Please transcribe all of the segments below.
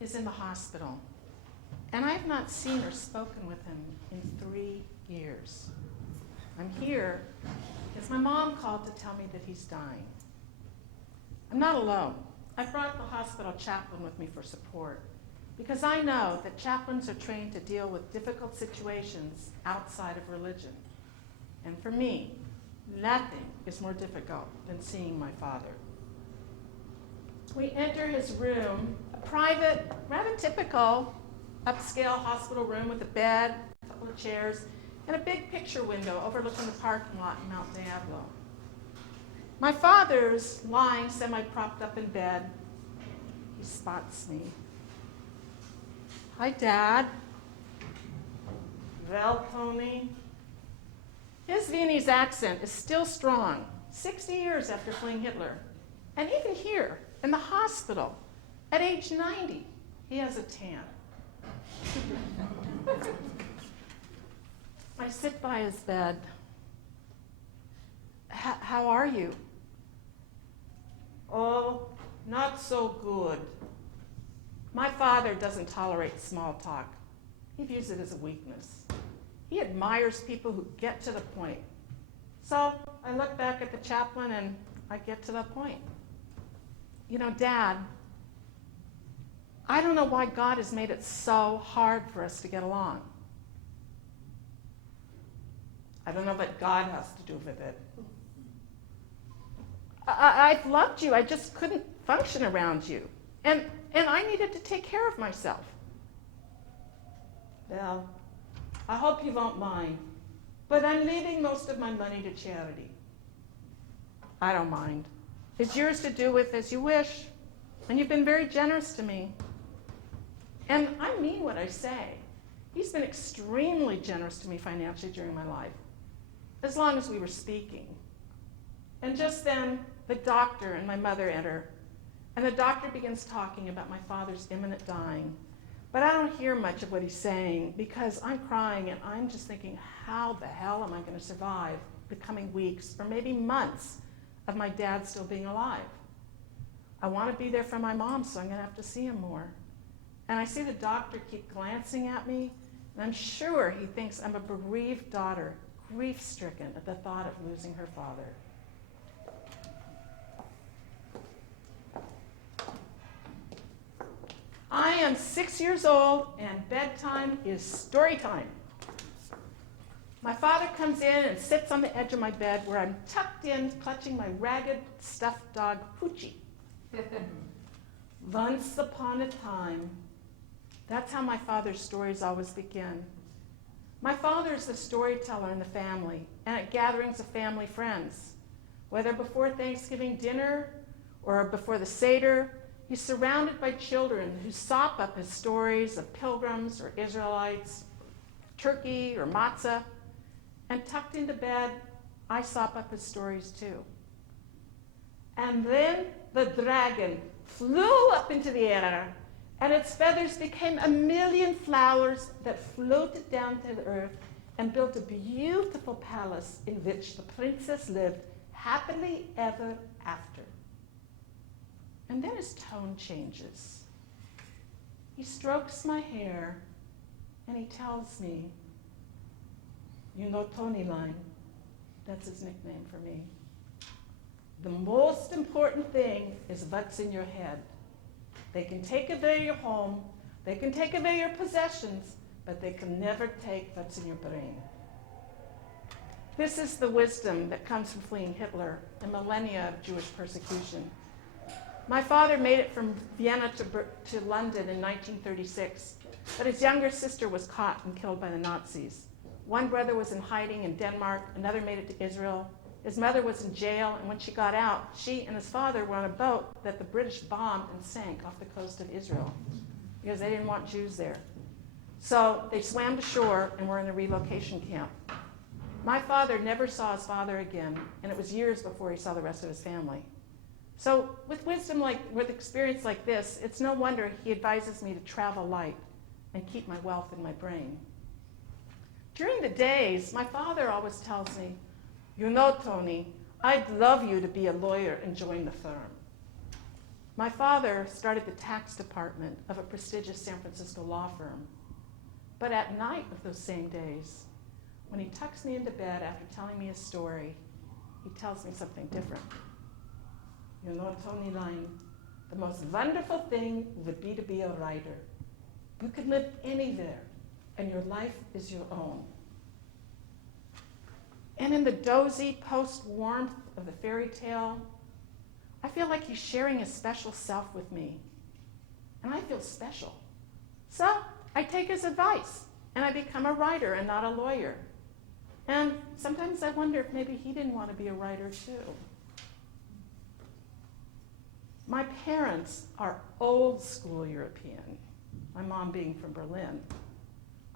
is in the hospital, and I have not seen or spoken with him in 3 years. I'm here because my mom called to tell me that he's dying. I'm not alone. I've brought the hospital chaplain with me for support because I know that chaplains are trained to deal with difficult situations outside of religion. And for me, nothing is more difficult than seeing my father. We enter his room, a private, rather typical upscale hospital room with a bed, a couple of chairs, and a big picture window overlooking the parking lot in Mount Diablo. My father's lying semi-propped up in bed. He spots me. Hi, Dad. Well, Toni. His Viennese accent is still strong, 60 years after fleeing Hitler. And even here, in the hospital, at age 90, he has a tan. I sit by his bed. How are you? Oh, not so good. My father doesn't tolerate small talk. He views it as a weakness. He admires people who get to the point. So I look back at the chaplain and I get to the point. You know, Dad, I don't know why God has made it so hard for us to get along. I don't know what God has to do with it. I've loved you. I just couldn't function around you. And I needed to take care of myself. Well, I hope you won't mind, but I'm leaving most of my money to charity. I don't mind. It's yours to do with as you wish, and you've been very generous to me. And I mean what I say. He's been extremely generous to me financially during my life, as long as we were speaking. And just then, the doctor and my mother enter, and the doctor begins talking about my father's imminent dying. But I don't hear much of what he's saying because I'm crying and I'm just thinking, how the hell am I going to survive the coming weeks or maybe months of my dad still being alive? I want to be there for my mom, so I'm going to have to see him more. And I see the doctor keep glancing at me, and I'm sure he thinks I'm a bereaved daughter, grief-stricken at the thought of losing her father. I am 6 years old, and bedtime is story time. My father comes in and sits on the edge of my bed where I'm tucked in, clutching my ragged, stuffed dog, Hoochie. Once upon a time. That's how my father's stories always begin. My father is the storyteller in the family and at gatherings of family friends. Whether before Thanksgiving dinner or before the Seder, he's surrounded by children who sop up his stories of pilgrims or Israelites, turkey or matzah, and tucked into bed, I sop up his stories too. And then the dragon flew up into the air, and its feathers became 1,000,000 flowers that floated down to the earth and built a beautiful palace in which the princess lived happily ever after. And then his tone changes. He strokes my hair and he tells me, you know Toni line, that's his nickname for me. The most important thing is what's in your head. They can take away your home, they can take away your possessions, but they can never take what's in your brain. This is the wisdom that comes from fleeing Hitler and millennia of Jewish persecution. My father made it from Vienna to London in 1936, but his younger sister was caught and killed by the Nazis. One brother was in hiding in Denmark, another made it to Israel. His mother was in jail, and when she got out, she and his father were on a boat that the British bombed and sank off the coast of Israel because they didn't want Jews there. So they swam to shore and were in a relocation camp. My father never saw his father again, and it was years before he saw the rest of his family. So with experience like this, it's no wonder he advises me to travel light and keep my wealth in my brain. During the days, my father always tells me, you know, Toni, I'd love you to be a lawyer and join the firm. My father started the tax department of a prestigious San Francisco law firm. But at night of those same days, when he tucks me into bed after telling me a story, he tells me something different. You know, Toni line, the most wonderful thing would be to be a writer. You could live anywhere, and your life is your own. And in the dozy post-warmth of the fairy tale, I feel like he's sharing his special self with me. And I feel special. So I take his advice, and I become a writer and not a lawyer. And sometimes I wonder if maybe he didn't want to be a writer too. My parents are old school European, my mom being from Berlin.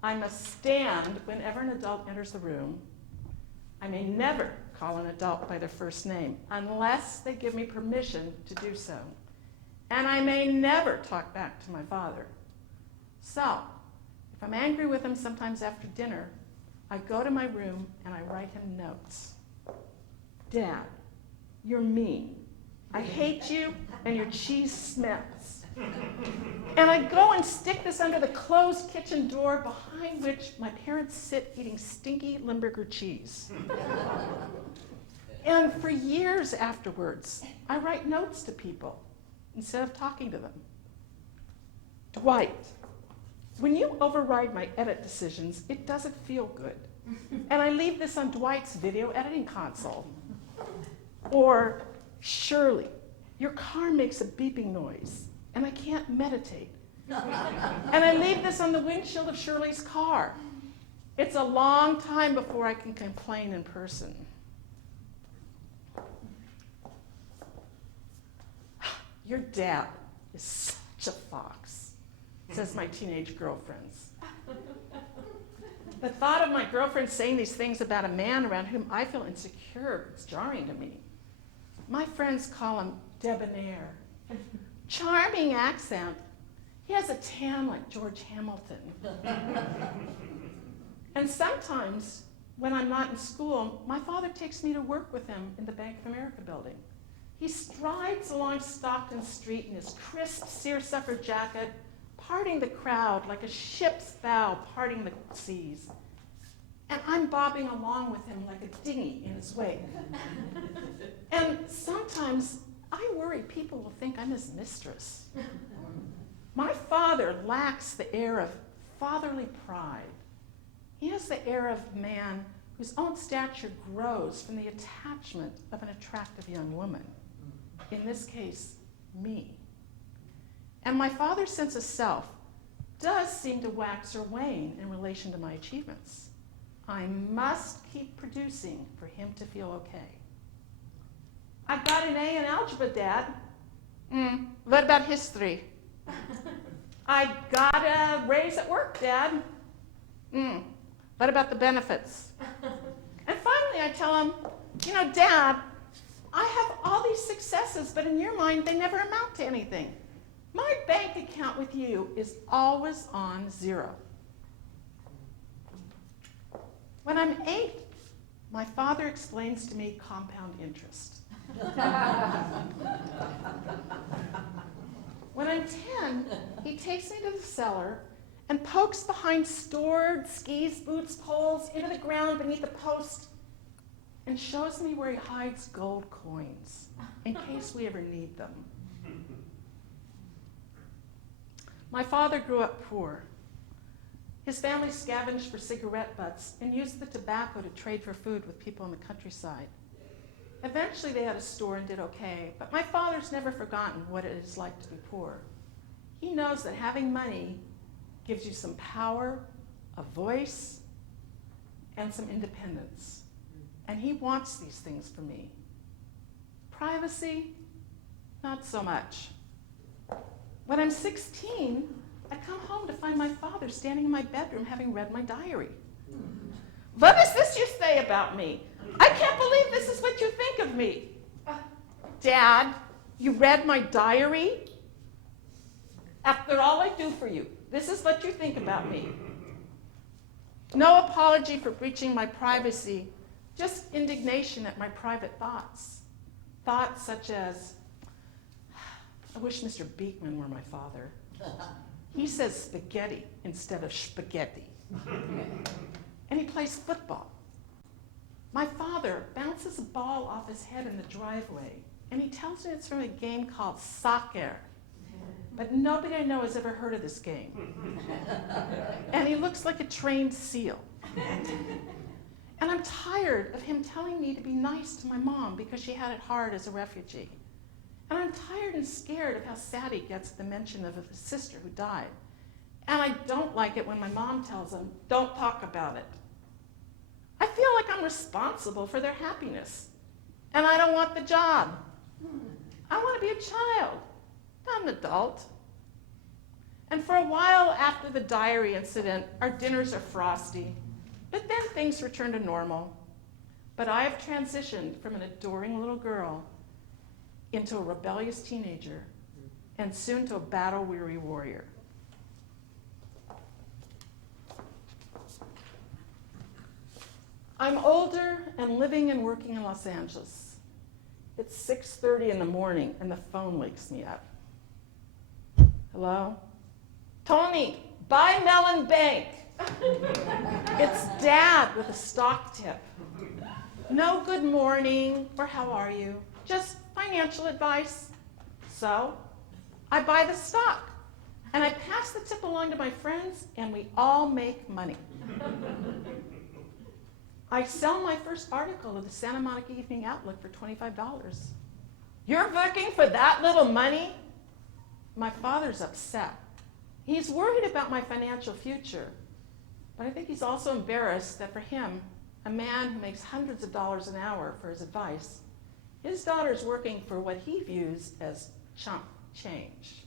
I must stand whenever an adult enters the room. I may never call an adult by their first name unless they give me permission to do so. And I may never talk back to my father. So, if I'm angry with him sometimes after dinner, I go to my room and I write him notes. Dad, you're mean. I hate you and your cheese smells. And I go and stick this under the closed kitchen door behind which my parents sit eating stinky Limburger cheese. And for years afterwards, I write notes to people instead of talking to them. Dwight, when you override my edit decisions, it doesn't feel good. And I leave this on Dwight's video editing console. Or, Shirley, your car makes a beeping noise, and I can't meditate. And I leave this on the windshield of Shirley's car. It's a long time before I can complain in person. Your dad is such a fox, says my teenage girlfriends. The thought of my girlfriend saying these things about a man around whom I feel insecure is jarring to me. My friends call him debonair. Charming accent. He has a tan like George Hamilton. And sometimes, when I'm not in school, my father takes me to work with him in the Bank of America building. He strides along Stockton Street in his crisp seersucker jacket, parting the crowd like a ship's bow parting the seas. And I'm bobbing along with him like a dinghy in his wake. And sometimes I worry people will think I'm his mistress. My father lacks the air of fatherly pride. He has the air of a man whose own stature grows from the attachment of an attractive young woman. In this case, me. And my father's sense of self does seem to wax or wane in relation to my achievements. I must keep producing for him to feel okay. I got an A in algebra, Dad. What about history? I got a raise at work, Dad. What about the benefits? And finally I tell him, you know, Dad, I have all these successes, but in your mind, they never amount to anything. My bank account with you is always on zero. When I'm 8, my father explains to me compound interest. When I'm 10, he takes me to the cellar and pokes behind stored skis, boots, poles into the ground beneath the post and shows me where he hides gold coins in case we ever need them. My father grew up poor. His family scavenged for cigarette butts and used the tobacco to trade for food with people in the countryside. Eventually they had a store and did okay, but my father's never forgotten what it is like to be poor. He knows that having money gives you some power, a voice, and some independence. And he wants these things for me. Privacy, not so much. When I'm 16, I come home to find my father standing in my bedroom having read my diary. What is this you say about me? I can't believe this is what you think of me. Dad, you read my diary? After all I do for you, this is what you think about me. No apology for breaching my privacy, just indignation at my private thoughts. Thoughts such as, I wish Mr. Beekman were my father. He says spaghetti instead of spaghetti. And he plays football. My father bounces a ball off his head in the driveway, and he tells me it's from a game called soccer. But nobody I know has ever heard of this game. And he looks like a trained SEAL. And I'm tired of him telling me to be nice to my mom because she had it hard as a refugee. And I'm tired and scared of how sad he gets at the mention of his sister who died. And I don't like it when my mom tells him, don't talk about it. I feel like I'm responsible for their happiness. And I don't want the job. I want to be a child, not an adult. And for a while after the diary incident, our dinners are frosty. But then things return to normal. But I have transitioned from an adoring little girl into a rebellious teenager, and soon to a battle-weary warrior. I'm older and living and working in Los Angeles. It's 6:30 in the morning, and the phone wakes me up. Hello? Toni, buy Mellon Bank. It's Dad with a stock tip. No good morning or how are you, just financial advice. So I buy the stock and I pass the tip along to my friends and we all make money. I sell my first article to the Santa Monica Evening Outlook for $25. You're working for that little money? My father's upset. He's worried about my financial future, but I think he's also embarrassed that for him, a man who makes hundreds of dollars an hour for his advice, his daughter's working for what he views as chump change.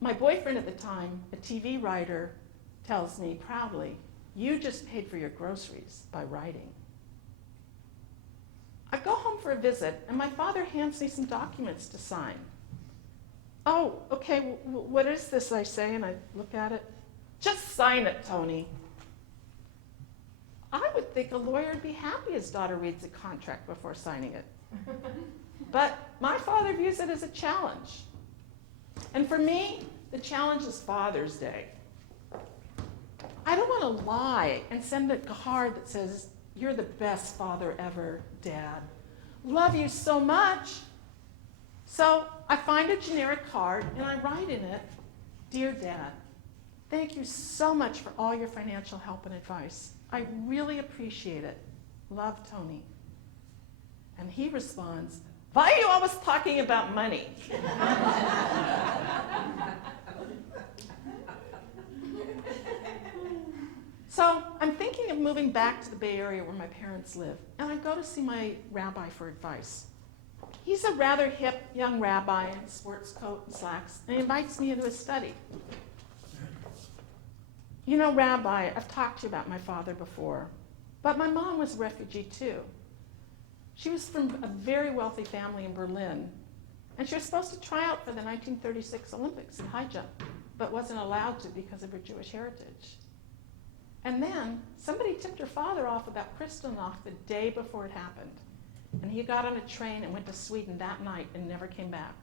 My boyfriend at the time, a TV writer, tells me proudly, you just paid for your groceries by writing. I go home for a visit, and my father hands me some documents to sign. Oh, okay, what is this, I say, and I look at it. Just sign it, Toni. I would think a lawyer would be happy his daughter reads a contract before signing it. But my father views it as a challenge. And for me, the challenge is Father's Day. I don't want to lie and send a card that says, you're the best father ever, Dad. Love you so much. So I find a generic card and I write in it, Dear Dad, thank you so much for all your financial help and advice. I really appreciate it. Love, Toni. And he responds, why are you always talking about money? So I'm thinking of moving back to the Bay Area where my parents live, and I go to see my rabbi for advice. He's a rather hip young rabbi in a sports coat and slacks, and he invites me into his study. You know, Rabbi, I've talked to you about my father before, but my mom was a refugee too. She was from a very wealthy family in Berlin, and she was supposed to try out for the 1936 Olympics in high jump, but wasn't allowed to because of her Jewish heritage. And then somebody tipped her father off about Kristallnacht the day before it happened, and he got on a train and went to Sweden that night and never came back.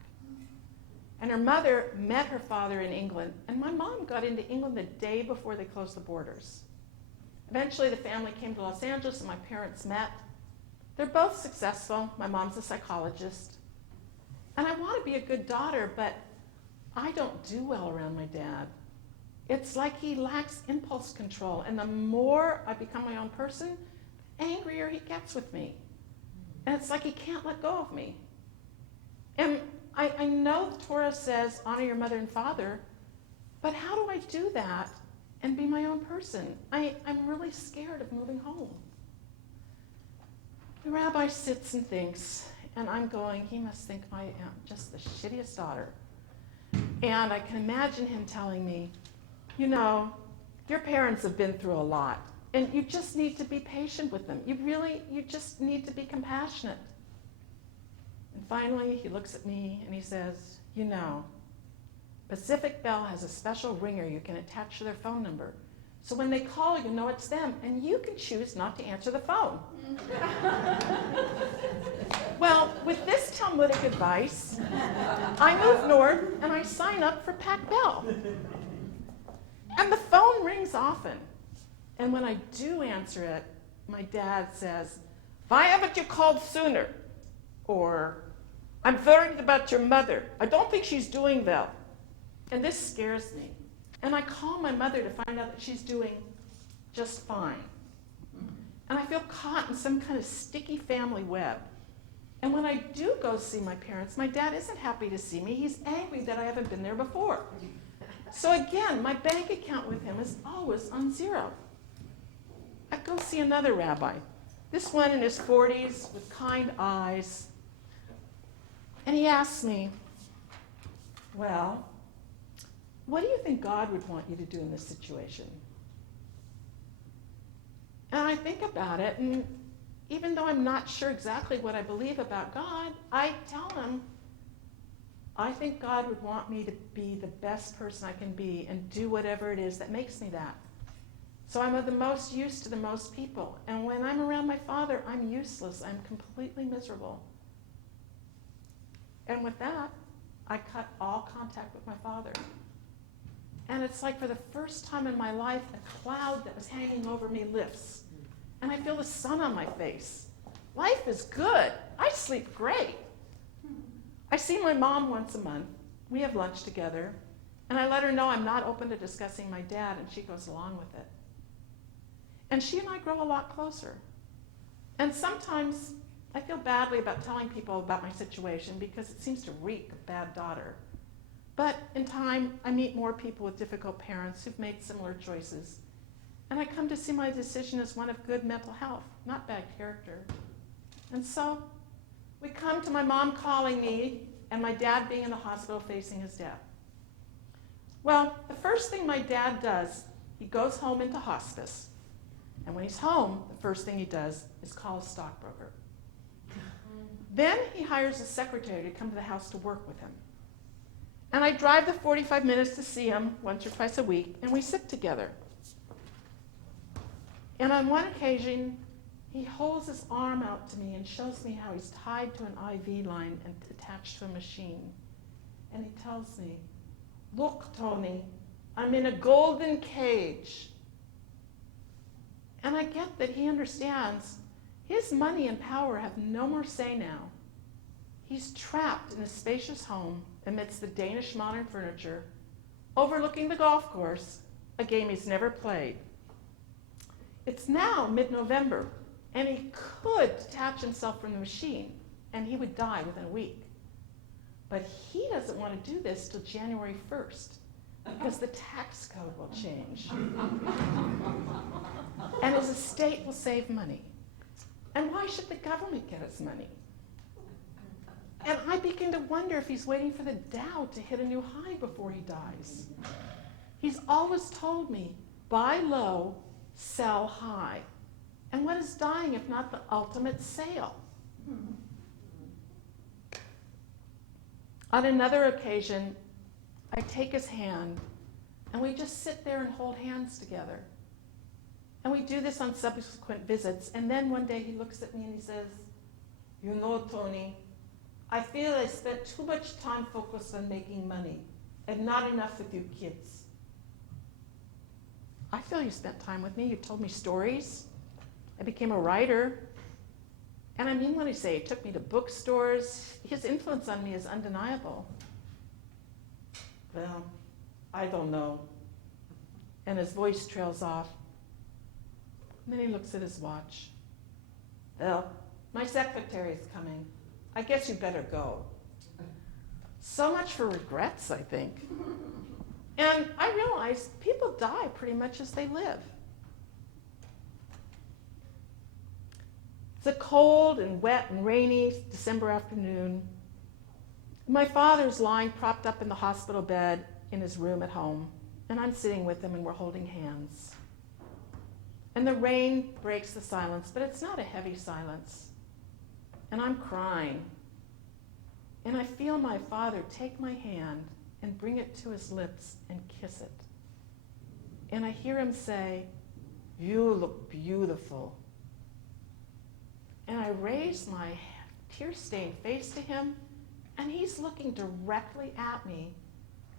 And her mother met her father in England, and my mom got into England the day before they closed the borders. Eventually, the family came to Los Angeles, and my parents met. They're both successful. My mom's a psychologist. And I want to be a good daughter, but I don't do well around my dad. It's like he lacks impulse control, and the more I become my own person, the angrier he gets with me. And it's like he can't let go of me. And I know the Torah says, honor your mother and father, but how do I do that and be my own person? I'm really scared of moving home. The rabbi sits and thinks, and I'm going, he must think I am just the shittiest daughter. And I can imagine him telling me, you know, your parents have been through a lot, and you just need to be patient with them. You just need to be compassionate. And finally, he looks at me and he says, you know, Pacific Bell has a special ringer you can attach to their phone number. So when they call, you know it's them, and you can choose not to answer the phone. Well, with this Talmudic advice, I move north and I sign up for Pac Bell. And the phone rings often. And when I do answer it, my dad says, "Why haven't you called sooner?" Or, "I'm worried about your mother. I don't think she's doing well." And this scares me. And I call my mother to find out that she's doing just fine. And I feel caught in some kind of sticky family web. And when I do go see my parents, my dad isn't happy to see me. He's angry that I haven't been there before. So again, my bank account with him is always on zero. I go see another rabbi, this one in his 40s with kind eyes. And he asks me, "Well, what do you think God would want you to do in this situation?" And I think about it, and even though I'm not sure exactly what I believe about God, I tell him, I think God would want me to be the best person I can be and do whatever it is that makes me that. So I'm of the most use to the most people. And when I'm around my father, I'm useless. I'm completely miserable. And with that, I cut all contact with my father. And it's like for the first time in my life, a cloud that was hanging over me lifts. And I feel the sun on my face. Life is good. I sleep great. I see my mom once a month. We have lunch together. And I let her know I'm not open to discussing my dad, and she goes along with it. And she and I grow a lot closer. And sometimes I feel badly about telling people about my situation because it seems to reek of bad daughter. But in time, I meet more people with difficult parents who've made similar choices. And I come to see my decision as one of good mental health, not bad character. And so we come to my mom calling me and my dad being in the hospital facing his death. Well, the first thing my dad does, he goes home into hospice. And when he's home, the first thing he does is call a stockbroker. Then he hires a secretary to come to the house to work with him. And I drive the 45 minutes to see him once or twice a week, and we sit together. And on one occasion, he holds his arm out to me and shows me how he's tied to an IV line and attached to a machine. And he tells me, "Look, Toni, I'm in a golden cage." And I get that he understands his money and power have no more say now. He's trapped in a spacious home amidst the Danish modern furniture, overlooking the golf course, a game he's never played. It's now mid-November, and he could detach himself from the machine, and he would die within a week. But he doesn't want to do this till January 1st, because the tax code will change. And his estate will save money. And why should the government get his money? And I begin to wonder if he's waiting for the Dow to hit a new high before he dies. He's always told me, buy low, sell high. And what is dying if not the ultimate sale? On another occasion, I take his hand, and we just sit there and hold hands together. And we do this on subsequent visits, and then one day he looks at me and he says, "You know, Toni, I feel I spent too much time focused on making money and not enough with you kids." I feel you spent time with me. You told me stories. I became a writer. And I mean when I say he took me to bookstores, his influence on me is undeniable. Well, I don't know. And his voice trails off. And then he looks at his watch. "Well, my secretary is coming. I guess you better go." So much for regrets, I think. And I realize people die pretty much as they live. It's a cold and wet and rainy December afternoon. My father's lying propped up in the hospital bed in his room at home, and I'm sitting with him and we're holding hands. And the rain breaks the silence, but it's not a heavy silence. And I'm crying. And I feel my father take my hand and bring it to his lips and kiss it. And I hear him say, "You look beautiful." And I raise my tear-stained face to him, and he's looking directly at me.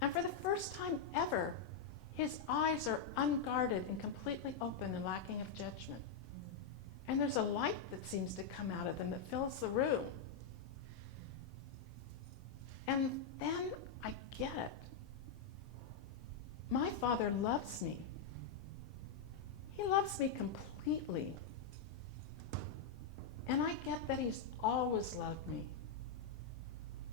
And for the first time ever, his eyes are unguarded and completely open and lacking of judgment. And there's a light that seems to come out of them that fills the room. And then I get it. My Father loves me. He loves me completely. And I get that he's always loved me.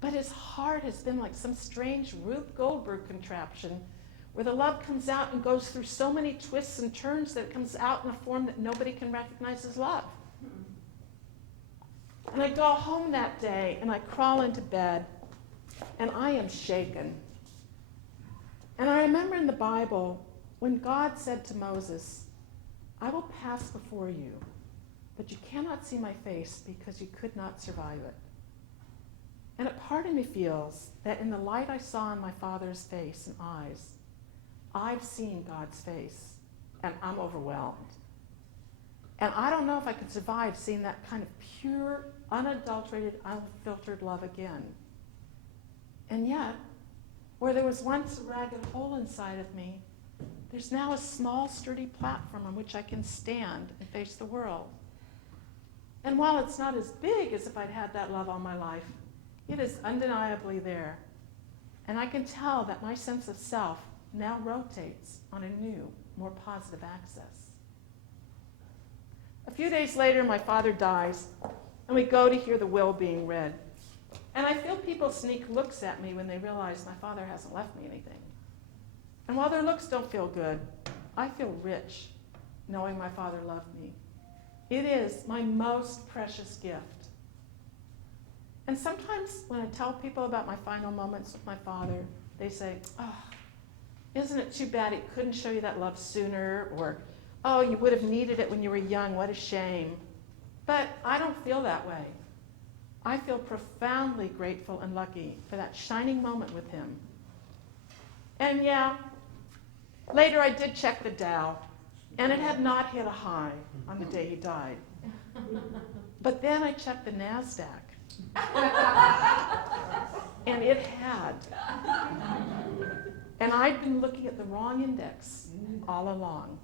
But his heart has been like some strange Rube Goldberg contraption where the love comes out and goes through so many twists and turns that it comes out in a form that nobody can recognize as love. And I go home that day and I crawl into bed and I am shaken. And I remember in the Bible when God said to Moses, I will pass before you, but you cannot see my face because you could not survive it. And a part of me feels that in the light I saw in my Father's face and eyes, I've seen God's face, and I'm overwhelmed. And I don't know if I could survive seeing that kind of pure, unadulterated, unfiltered love again. And yet, where there was once a ragged hole inside of me, there's now a small, sturdy platform on which I can stand and face the world. And while it's not as big as if I'd had that love all my life, it is undeniably there. And I can tell that my sense of self now rotates on a new, more positive axis. A few days later, my father dies, and we go to hear the will being read. And I feel people sneak looks at me when they realize my father hasn't left me anything. And while their looks don't feel good, I feel rich knowing my father loved me. It is my most precious gift. And sometimes when I tell people about my final moments with my father, they say, oh, isn't it too bad he couldn't show you that love sooner? Or, oh, you would have needed it when you were young, what a shame. But I don't feel that way. I feel profoundly grateful and lucky for that shining moment with him. And yeah, later I did check the Dow, and it had not hit a high on the day he died. But then I checked the NASDAQ, and it had. And I'd been looking at the wrong index all along.